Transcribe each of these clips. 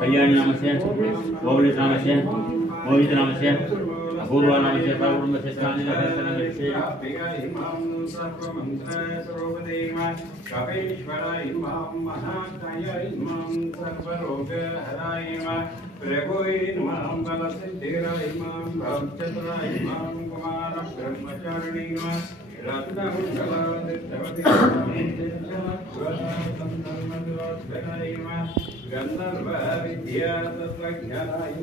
कल्याणी नमस्य गौरी नमस्य मोहित नमस्य अपूर्व नमस्य सर्वमस्य स्थानिक दर्शनमस्य इमां सर्वमंत्र सर्वदेव कवेश्वराय इमां महाकाय इमां सर्वरोगहराय इमां प्रभुये नमः बलसिद्धिराय इमां भवचतुराय इमां कुमार ब्रह्मचारिणे इमां गंधर्व विद्या तत्त्वज्ञानाय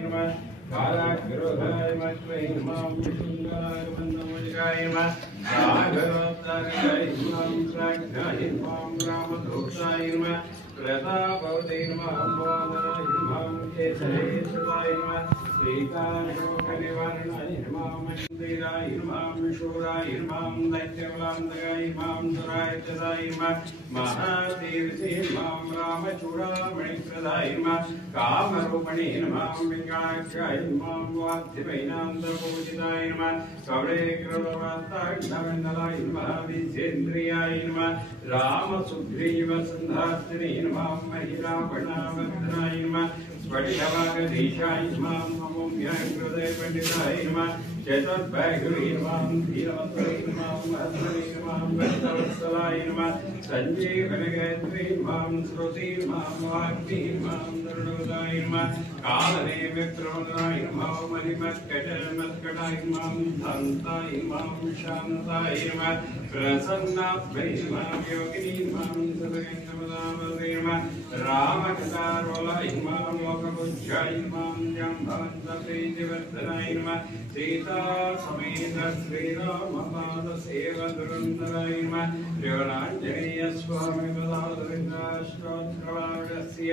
नमः कालाग्रहाय नमः विशुद्धाय नमः सागरोत्तराय नमः प्राज्ञाय नमः रामदूताय नमः प्रतापवते नमः मोदनाय नमः केशवेश्वराय नमः श्रीकार्योगनिवारणाय नमः मंदिराय नमः शूराय नमः दैत्यवलान्दगाय नमः सुरायचराय नमः महादेवसे नमः रामचूडामणिप्रदाय नमः कामरूपिणे नमः विज्ञाक्षाय नमः वाद्यवैनान्तपूजिताय नमः कवलेकृतवार्ताग्नवन्दनाय नमः विजेन्द्रियाय नमः रामसुग्रीवसन्धात्रिणे नमः महिलापणावन्दनाय नमः स्फटिकवागधीशाय नमः अमोघ्यहृदयपण्डिताय नमः चतुर्भैगुरी नमः धीरवत्सले नमः महत्मने नमः भक्तवत्सलाय नमः सञ्जीवनगायत्री नमः श्रुति नमः वाग्मी नमः नृणोदाय नमः कालनेमित्रवदनाय नमः मणिमत्कटमत्कटाय नमः धन्ताय नमः शान्ताय नमः प्रसन्नात्मै नमः योगिनी नमः सदगन्धमदामदे नमः रामकथारोलाय नमः लोकपूज्याय नमः जम्भवन्तप्रीतिवर्धनाय नमः सीता समेत श्रीरामपाद सेवदुरन्दराय नमः योगाञ्जनेय स्वामी पदादरिन्द्राष्टोत्करागस्य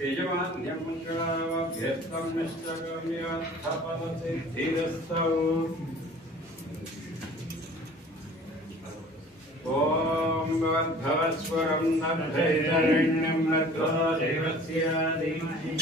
यजमान्यं मङ्गलाभ्यर्थं निष्ठगम्यर्थपदसिद्धिरस्तौ ओम भवस्वरं नभैतरण्यं नत्वा देवस्य धीमहि